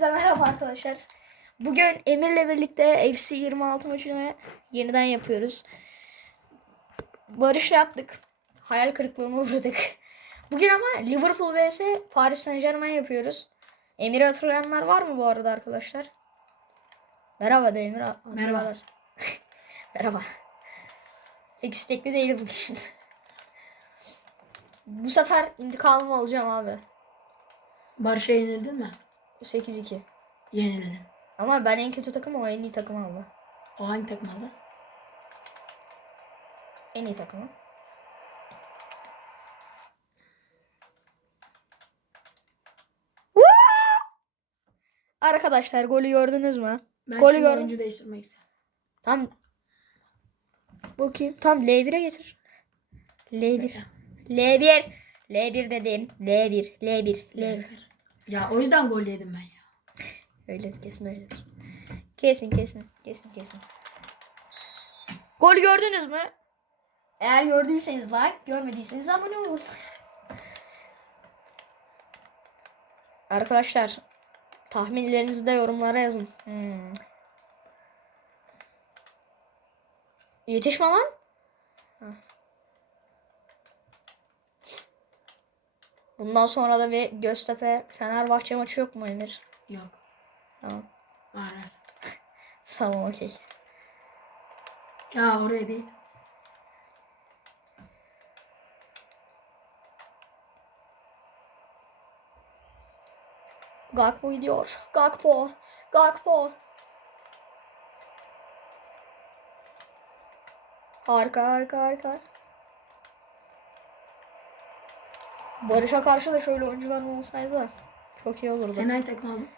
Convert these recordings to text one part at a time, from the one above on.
Herkese merhaba arkadaşlar. Bugün Emir'le birlikte FC 26 maçını yeniden yapıyoruz. Barış'la yaptık. Hayal kırıklığına uğradık. Bugün ama Liverpool vs Paris Saint Germain yapıyoruz. Emir'i hatırlayanlar var mı bu arada arkadaşlar? Merhaba de Emir. Merhaba. Merhaba. Pek istekli değil bugün. bu sefer intikamımı alacağım abi. Barış'a yenildin mi? 8-2. Yenildin. Ama ben en kötü takım o en iyi takım aldı. O hangi takım aldı? En iyi takımı. Arkadaşlar golü gördünüz mü? Ben Golü gördüm. oyuncu değiştirmek istiyorum. Tam bakayım. Tam L1'e getir. L1. L1. L1 dedim. L1. L1. L1. Ya o yüzden gol yedim ben ya. Öyle kesin öyledir. Kesin kesin. Kesin kesin. Gol gördünüz mü? Eğer gördüyseniz like, görmediyseniz abone olun. Arkadaşlar tahminlerinizi de yorumlara yazın. Hmm. Yetişme lan. Bundan sonra da bir Göztepe Fenerbahçe maçı yok mu Emir? Yok. Tamam. Var var. Tamam okey. Ya oraya değil. Gakpo gidiyor. Gakpo. Gakpo. Harika harika harika. Barış'a karşı da şöyle oyuncular olsaydı çok iyi olurdu. Sen hangi takım aldın?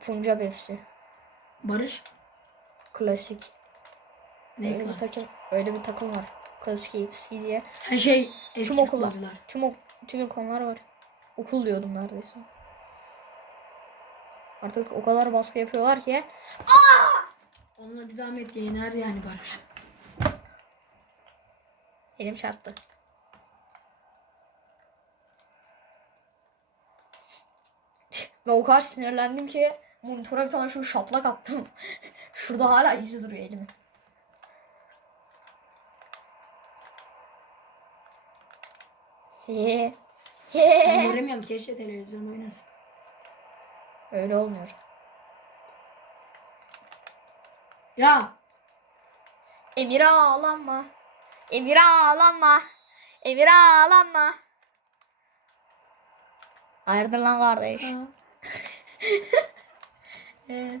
Punjab FC. Barış. Klasik. Ne Öyle bir klasik? takım, öyle bir takım var. Klasik FC diye. Ha şey eski Tüm okullar. futbolcular. Tüm, ok- tüm okullar var. Okul diyordum neredeyse. Artık o kadar baskı yapıyorlar ki. Onunla bir zahmet yener yani Barış. Elim çarptı. Ve o kadar sinirlendim ki monitöre bir tane şu şaplak attım. Şurada hala izi duruyor elimin. He. Ben He. göremiyorum keşke televizyonda oynasak. Öyle olmuyor. Ya Emir ağlanma. Emir ağlanma. Emir ağlanma. Hayırdır lan kardeş? Evet.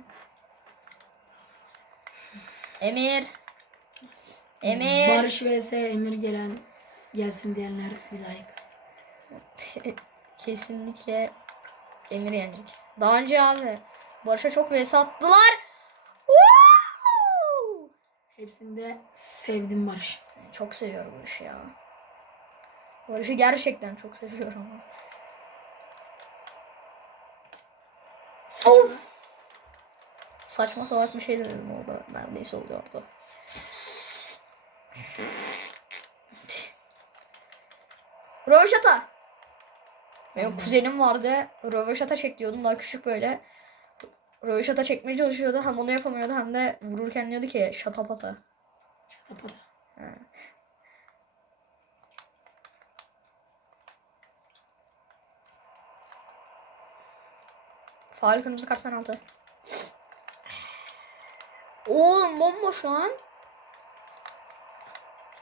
Emir. Emir. Barış vs Emir gelen gelsin diyenler bir like. Kesinlikle Emir yenecek. Daha önce abi Barış'a çok vs attılar. Woo! Hepsinde sevdim Barış. Çok seviyorum Barış'ı ya. Barış'ı gerçekten çok seviyorum. Of! Saçma salak bir şey de dedim orada. Neredeyse oluyordu. Röveşata. Benim kuzenim vardı. Röveşata çek diyordum. Daha küçük böyle. Röveşata çekmeye çalışıyordu. Hem onu yapamıyordu hem de vururken diyordu ki şatapata. Kapat. Faal kırmızı kart penaltı. Oğlum bomboş lan.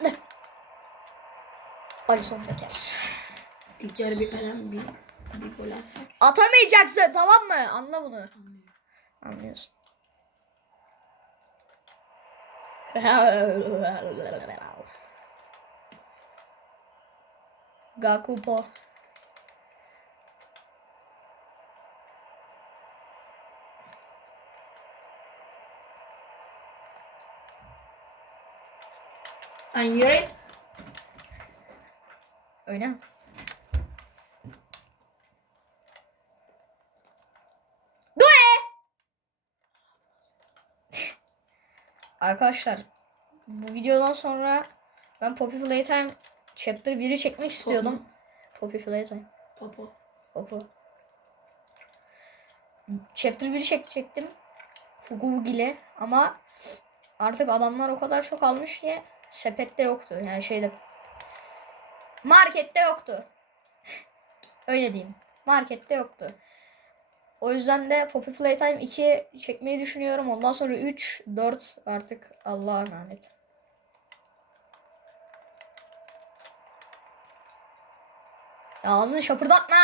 Ne? Alisson Becker. İlk yarı bitmeden bir, bir gol alsak. Atamayacaksın tamam mı? Anla bunu. Anlıyorsun. Gakupo. Lan yürü. Öyle mi? Due! Arkadaşlar bu videodan sonra ben Poppy Playtime Chapter 1'i çekmek istiyordum. Poppy Playtime. Popo. Popo. Chapter 1'i çekecektim. Hugug ile ama artık adamlar o kadar çok almış ki sepette yoktu. Yani şeyde markette yoktu. Öyle diyeyim. Markette yoktu. O yüzden de Poppy Playtime 2 çekmeyi düşünüyorum. Ondan sonra 3, 4 artık Allah'a emanet. Ya ağzını şapırdatma.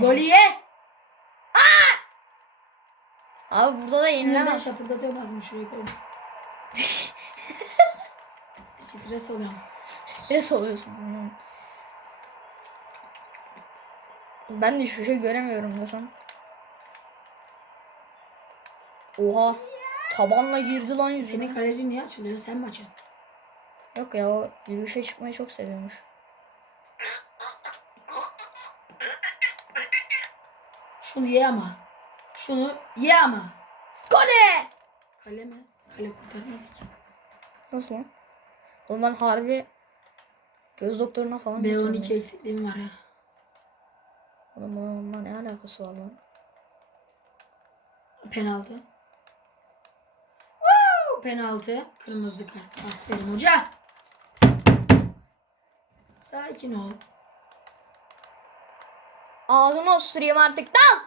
Golü ye. Abi burada da Sinirden yenilemez. şapırdatıyor bazen şuraya koydum. Stres oluyorum. Stres oluyorsun. Ben de hiçbir şey göremiyorum desem. Oha. Tabanla girdi lan yüzüne. Senin kaleci niye açılıyor? Sen mi açıyorsun? Yok ya o yürüyüşe çıkmayı çok seviyormuş. Şunu ye ama. Şunu ye ama. Gole! Kale mi? Kale kurtarmıyor. Nasıl lan? Oğlum ben harbi göz doktoruna falan B12 götürdüm. eksikliğim var ya. Oğlum bunun bununla ne alakası var lan? Penaltı. Woo! Penaltı. Kırmızı kart. Aferin hoca. Sakin ol. Ağzına osurayım artık dal!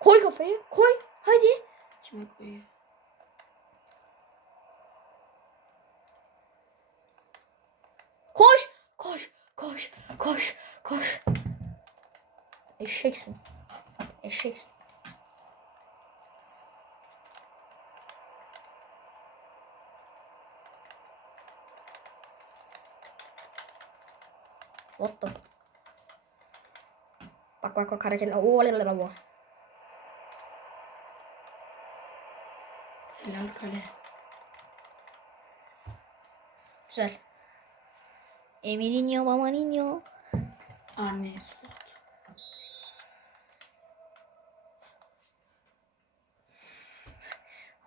Koy kafayı koy hadi. Kime koyuyor? Koş, koş, koş, koş, koş. Eşeksin. Eşeksin. What the? Bak bak bak hareketler. Oo, kale. Güzel. Emirinho, mamarinho. Arne Slot.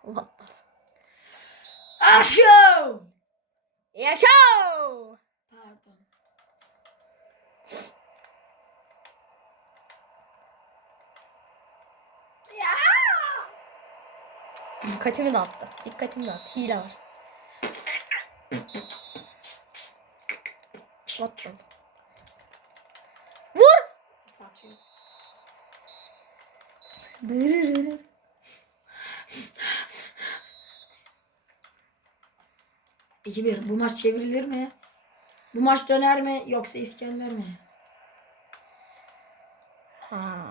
What the? Aşağı! Yaşa! Dikkatimi dağıttı. Dikkatimi dağıttı. Hile var. The? Vur! Fuck you. Dırırırı. İki bir. Bu maç çevrilir mi? Bu maç döner mi yoksa İskender mi? Ha.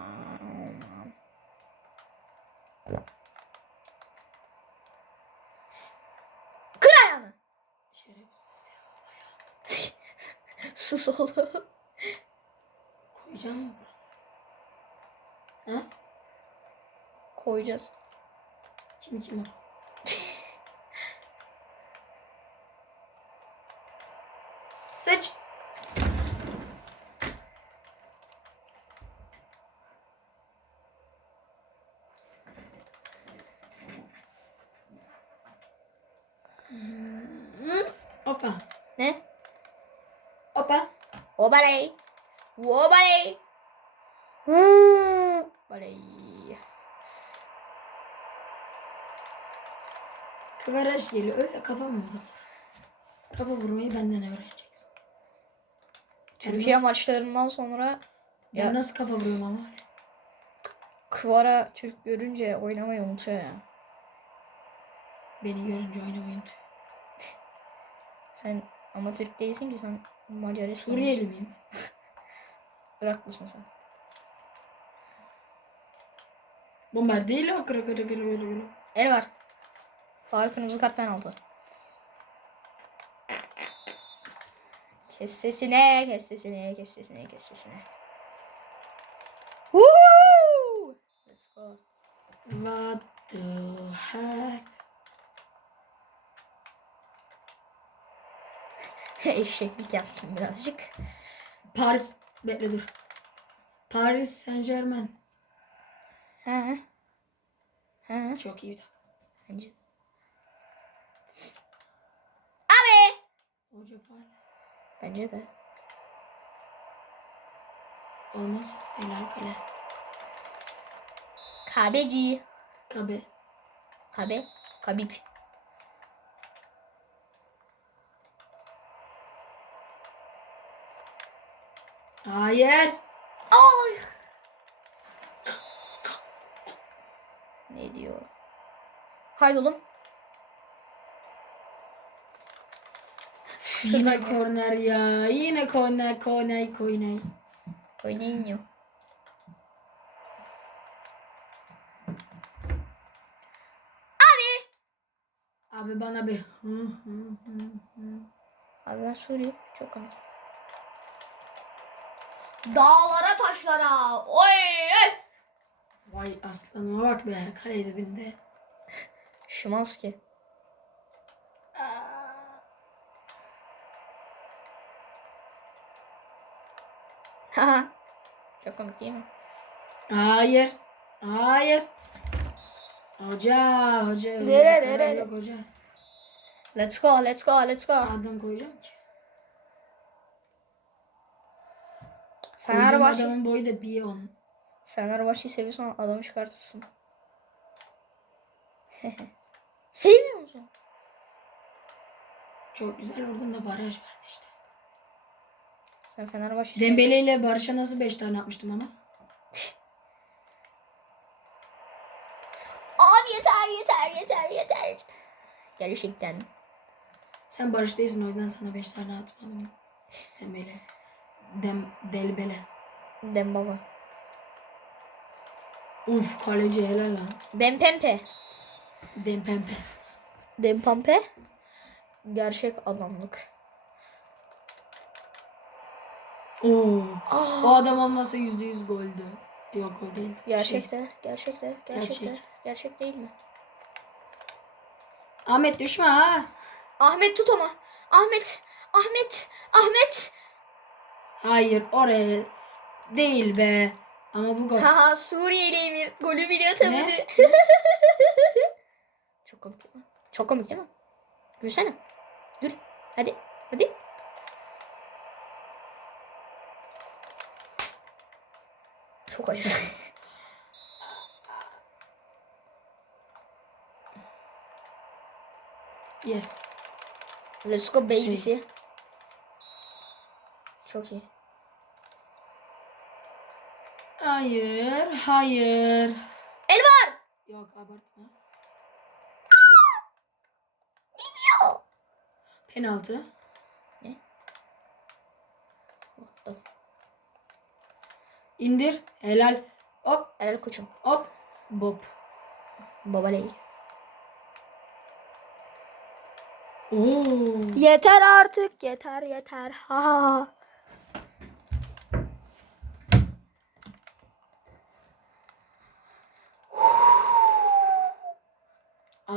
Sus oğlum. Koyacağım mı? Ha? Koyacağız. Kimi kime? Seç. Hı? Hoppa. Ne? Hoppa. Obaley. Obaley. Obaley. Kıvaraş geliyor. Öyle kafa mı vurulur? Kafa vurmayı benden öğreneceksin. Türkiye nasıl, maçlarından sonra ben Ya- nasıl kafa vuruyorum ama? Kıvara Türk görünce oynamayı unutuyor ya. Beni görünce oynamayı unutuyor. Sen ama Türk değilsin ki sen Macaristan. Suriyeli miyim? Iraklısın sen. Bomba değil o kırı kırı kırı kırı kırı. El var. Faul kırmızı kart penaltı. Kes sesine, kes sesine, kes sesine, kes sesine. Woohoo! Let's go. What the heck? Eşeklik yaptım birazcık. Paris. Bekle dur. Paris Saint Germain. He. He. Çok iyi bir takım. Bence. Abi. Hoca falan. Bence de. Olmaz. Helal kale. Kabeci. Kabe. Kabe. Kabip. Hayır. Ay. Ne diyor? Haydi oğlum. Yine korner ya. Yine korner, korner, korner. oynayın Abi bana bir hı hı hı hı. Abi ben sorayım. Çok komik. Dağlara taşlara. Oy. Vay aslanıma bak be. Kale dibinde. Şimanski. Haha. Çok komik değil mi? Hayır. Hayır. Hoca, hoca. karar nere? Yok hoca. Let's go, let's go, let's go. Adam koyacağım ki. Fenerbahçe, adamın boyu da bir on. Fenerbahçe'yi seviyorsan adamı çıkartırsın. Sevmiyor musun? Çok güzel vurdun da baraj verdi işte. Sen Fenerbahçe'yi Dembele ile Barış'a nasıl 5 tane atmıştım ama. Abi yeter, yeter, yeter, yeter. Gerçekten. Sen Barış değilsin o yüzden sana 5 tane atmadım. Dembele. Dem, Delbele. Dembaba. Uf kaleci helal lan. Dempempe. Dempempe. Dempampe. Gerçek adamlık. Oo. Ah. O adam olmasa %100 goldü. Yok gol değil. Gerçekte, gerçekte, gerçekte. Gerçek. Gerçek değil mi? Şey, Ahmet düşme ha. Ahmet tut onu. Ahmet, Ahmet, Ahmet. Hayır oraya değil be. Ama bu gol. Haha Suriyeli Emir golü bile atamadı. Çok komik? Çok komik değil mi? Gülsene. Gül. Hadi. Hadi. Çok acı. yes. Let's go baby'si. Çok iyi. Hayır. Hayır. El var. Yok abartma. Gidiyor. Penaltı. What the- İndir. Helal. Hop Helal koçum. hop. Bob. Babaley. Oo. Yeter artık. Yeter yeter. Ha.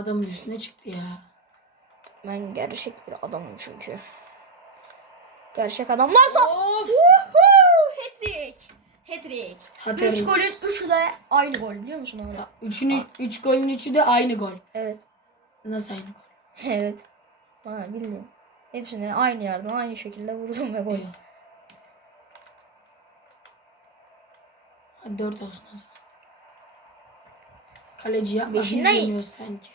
Adamın üstüne çıktı ya. Ben gerçek bir adamım çünkü. Gerçek adam varsa Of. Hat-trick. Hat-trick. Hatırladım. 3 golün 3'ü de aynı gol biliyor musun onu? Üçün, üç golün üçü de aynı gol. Evet. Nasıl aynı gol? Evet. Ha bildim. Hepsini aynı yerden aynı şekilde vurdum ve gol. İyi. Hadi dört olsun o zaman. Kaleci yapma. Biz Beşinden- yeniyoruz sanki.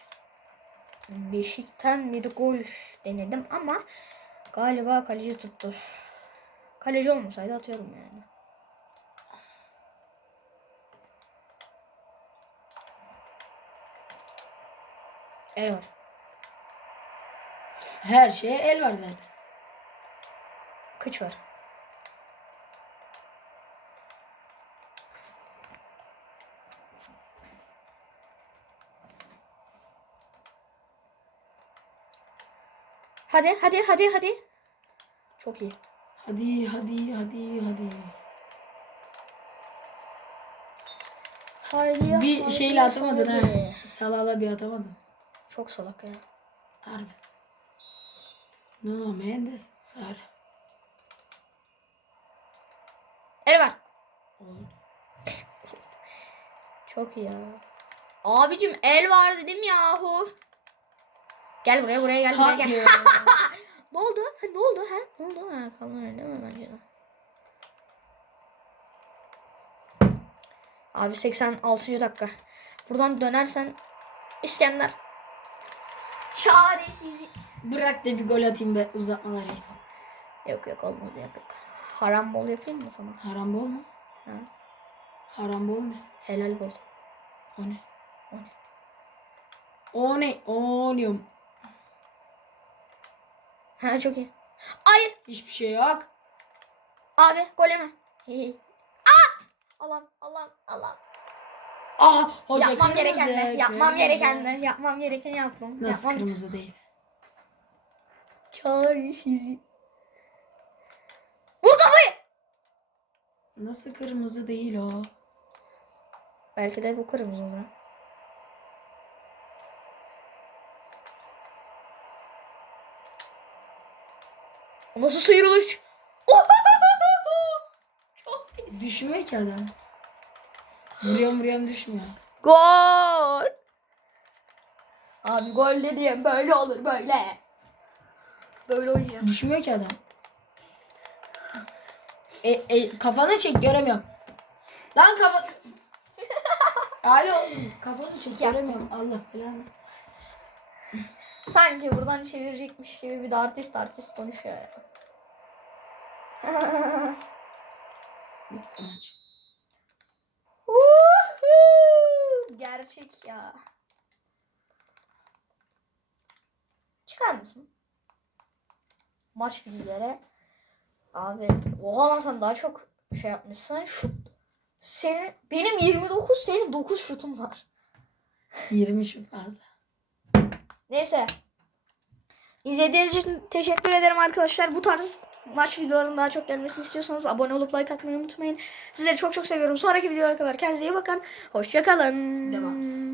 Beşikten bir gol denedim ama galiba kaleci tuttu. Kaleci olmasaydı atıyorum yani. El var. Her şeye el var zaten. Kıç var. Hadi hadi hadi hadi. Çok iyi. Hadi hadi hadi hadi. Haydi. Bir haydi, şeyle atamadın ha. Salala bir atamadın. Çok salak ya. Harbi. Nuno Mendes. Sarı. El var. Çok iyi ya. Abicim el var dedim yahu. Gel buraya buraya gel buraya gel. Ne oldu? Ha, ne oldu? Ha? Ne oldu? Ha, kalma öyle mi bence de? Abi 86. dakika. Buradan dönersen İskender. Çaresiz. Bırak da bir gol atayım be uzatmalar reis. Yok yok olmaz yok yok. Haram bol yapayım mı sana? Haram bol mu? Ha. Haram bol ne? Helal bol. O ne? O ne? O ne? O ne? Ha çok iyi. Hayır. Hiçbir şey yok. Abi gol yeme. Hihi. Aa! Allah'ım Allah'ım Allah'ım. Aa hoca yapmam kırmızı, gereken de. Yapmam kırmızı. gereken de. Yapmam gerekeni yaptım. Nasıl yapmam. kırmızı değil? Çaresiz. Vur kafayı. Nasıl kırmızı değil o? Belki de bu kırmızı olur. Nasıl sıyrılış? Çok pis. Düşmüyor ki adam. Vuruyorum vuruyorum düşmüyor. Gol. Abi gol dediğim böyle olur böyle. Böyle oynayacağım. Düşmüyor ki adam. E, e, kafanı çek göremiyorum. Lan kafa... Alo kafanı çek göremiyorum. Allah belanı. Sanki buradan çevirecekmiş gibi bir de artist artist konuşuyor! Gerçek ya. Çıkar mısın? Maç bilgileri. Abi oha lan sen daha çok şey yapmışsın. Şut. Senin, benim 29 senin 9 şutum var. 20 şut vardı. Neyse. İzlediğiniz için teşekkür ederim arkadaşlar. Bu tarz maç videolarının daha çok gelmesini istiyorsanız abone olup like atmayı unutmayın. Sizleri çok çok seviyorum. Sonraki videolara kadar kendinize iyi bakın. Hoşçakalın. Devamsız.